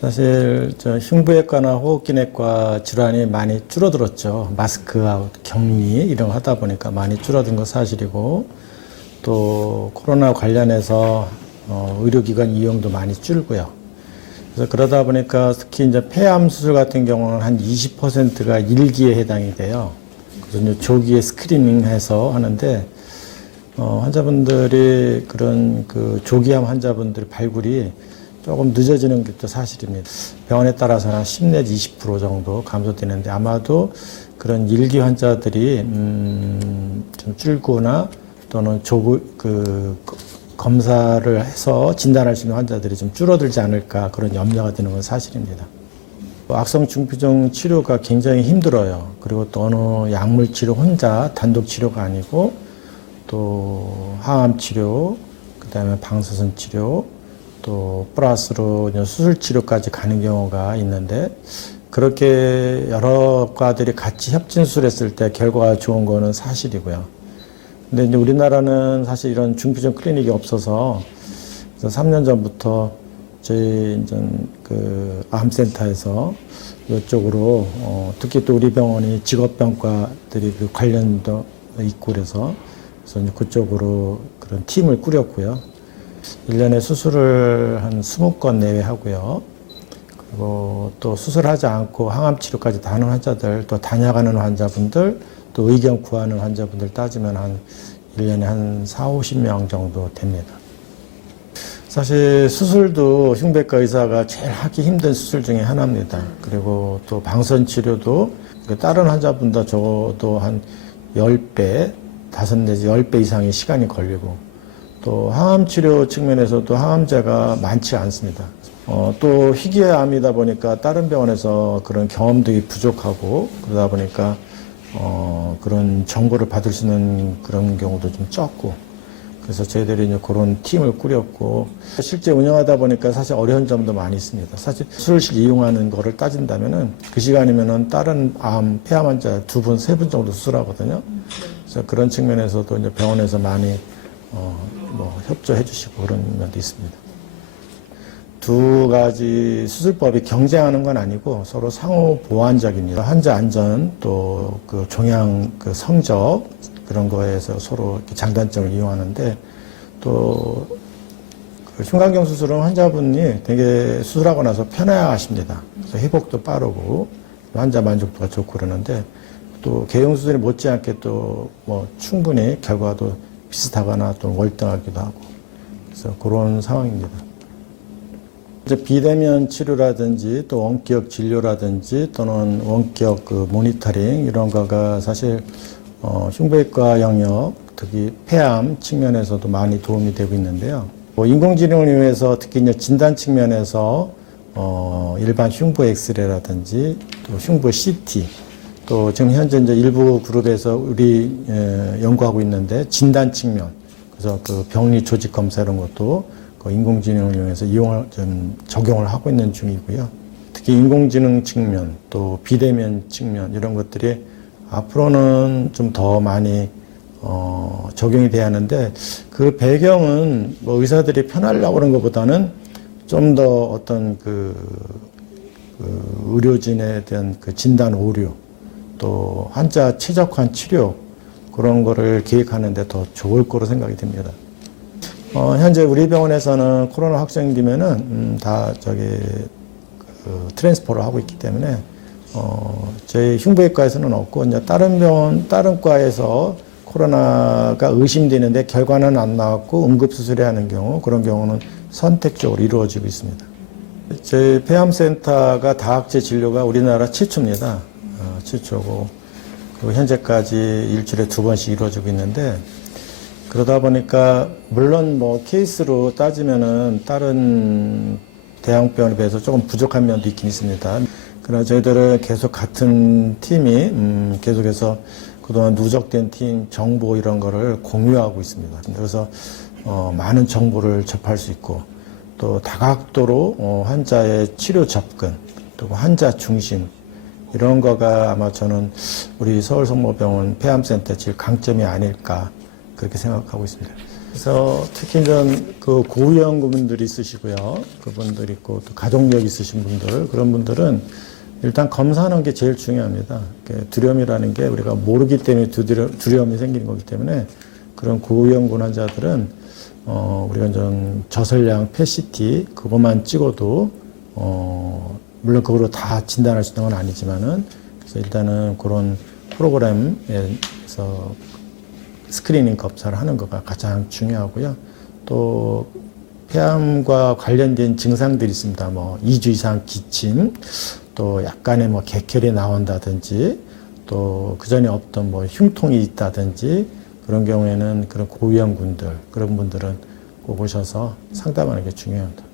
사실 흉부외과나 호흡기내과 질환이 많이 줄어들었죠. 마스크하고 격리 이런 거 하다 보니까 많이 줄어든 건 사실이고, 또 코로나 관련해서 의료기관 이용도 많이 줄고요. 그래서 그러다 보니까 특히 이제 폐암 수술 같은 경우는 한 20%가 일기에 해당이 돼요. 그래서 이제 조기에 스크리닝해서 하는데, 환자분들이 그런 그 조기암 환자분들 발굴이 조금 늦어지는 게 또 사실입니다. 병원에 따라서는 한 10 내지 20% 정도 감소되는데, 아마도 그런 일기 환자들이 좀 줄거나 또는 검사를 해서 진단할 수 있는 환자들이 좀 줄어들지 않을까, 그런 염려가 드는 건 사실입니다. 악성 중피증 치료가 굉장히 힘들어요. 그리고 또 어느 약물 치료 혼자 단독 치료가 아니고, 또 항암 치료, 그다음에 방사선 치료, 또 플러스로 수술 치료까지 가는 경우가 있는데, 그렇게 여러 과들이 같이 협진술했을 때 결과가 좋은 거는 사실이고요. 근데 이제 우리나라는 사실 이런 중피증 클리닉이 없어서 3년 전부터 저희 이제 그 암센터에서 이쪽으로 특히 또 우리 병원이 직업병과들이 그 관련도 있고 그래서 이제 그쪽으로 그런 팀을 꾸렸고요. 1년에 수술을 한 20건 내외 하고요. 그리고 또 수술하지 않고 항암 치료까지 다 하는 환자들, 또 단약하는 환자분들, 또 의견 구하는 환자분들 따지면 한 1년에 한 4, 50명 정도 됩니다. 사실 수술도 흉부외과 의사가 제일 하기 힘든 수술 중에 하나입니다. 그리고 또 방사선 치료도 다른 환자분보다 적어도 한 10배, 5 내지 10배 이상의 시간이 걸리고, 또 항암 치료 측면에서도 항암제가 많지 않습니다. 또 희귀암이다 보니까 다른 병원에서 그런 경험들이 부족하고, 그러다 보니까 그런 정보를 받을 수 있는 그런 경우도 좀 적고, 그래서 저희들이 이제 그런 팀을 꾸렸고, 실제 운영하다 보니까 사실 어려운 점도 많이 있습니다. 사실 수술실 이용하는 거를 따진다면은 그 시간이면은 다른 폐암 환자 2분, 3분 정도 수술하거든요. 그래서 그런 측면에서도 이제 병원에서 많이 협조해 주시고 그런 면도 있습니다. 두 가지 수술법이 경쟁하는 건 아니고 서로 상호 보완적입니다. 환자 안전, 또 그 종양 그 성적, 그런 거에서 서로 이렇게 장단점을 이용하는데, 또 그 흉곽경 수술은 환자분이 되게 수술하고 나서 편해야 하십니다. 그래서 회복도 빠르고 환자 만족도가 좋고 그러는데, 또 개용 수술이 못지않게 또 충분히 결과도 비슷하거나 또 월등하기도 하고, 그래서 그런 상황입니다. 이제 비대면 치료라든지 또 원격 진료라든지 또는 원격 그 모니터링 이런 거가 사실 흉부외과 영역, 특히 폐암 측면에서도 많이 도움이 되고 있는데요. 인공지능을 이용해서 특히 이제 진단 측면에서 일반 흉부 엑스레이라든지 또 흉부 CT, 또 지금 현재 이제 일부 그룹에서 우리 연구하고 있는데 진단 측면, 그래서 그 병리 조직 검사 이런 것도 그 인공지능을 이용해서 좀 적용을 하고 있는 중이고요. 특히 인공지능 측면, 또 비대면 측면 이런 것들이 앞으로는 좀 더 많이 적용이 돼야 하는데, 그 배경은 의사들이 편하려고 그런 것보다는 좀 더 어떤 그 의료진에 대한 그 진단 오류, 또 환자 최적화한 치료, 그런 거를 계획하는데 더 좋을 거로 생각이 됩니다. 현재 우리 병원에서는 코로나 확정되면은 다 트랜스포를 하고 있기 때문에 저희 흉부외과에서는 없고, 이제 다른 과에서 코로나가 의심되는데 결과는 안 나왔고 응급수술해야 하는 경우, 그런 경우는 선택적으로 이루어지고 있습니다. 저희 폐암센터가 다학제 진료가 우리나라 최초입니다. 최초고, 그리고 현재까지 일주일에 2번씩 이루어지고 있는데, 그러다 보니까 물론 케이스로 따지면은 다른 대형병원에 비해서 조금 부족한 면도 있긴 있습니다. 그러나 저희들은 계속 같은 팀이 계속해서 그동안 누적된 팀 정보 이런 거를 공유하고 있습니다. 그래서 많은 정보를 접할 수 있고, 또 다각도로 환자의 치료 접근, 또 환자 중심, 이런 거가 아마 저는 우리 서울성모병원 폐암센터 제일 강점이 아닐까, 그렇게 생각하고 있습니다. 그래서 특히 이제 그 고위험군들이 있으시고요. 그분들 있고 또 가족력 있으신 분들, 그런 분들은 일단 검사하는 게 제일 중요합니다. 두려움이라는 게 우리가 모르기 때문에 두려움이 생기는 거기 때문에 그런 고위험군 환자들은 우리가 좀 저설량 PET 그것만 찍어도 물론 그걸로 다 진단할 수 있는 건 아니지만은 그래서 일단은 그런 프로그램에서 스크리닝 검사를 하는 거가 가장 중요하고요. 또 폐암과 관련된 증상들이 있습니다. 뭐 2주 이상 기침, 또 약간의 뭐 객혈이 나온다든지, 또 그전에 없던 뭐 흉통이 있다든지 그런 경우에는 그런 고위험군들 그런 분들은 꼭 오셔서 상담하는 게 중요합니다.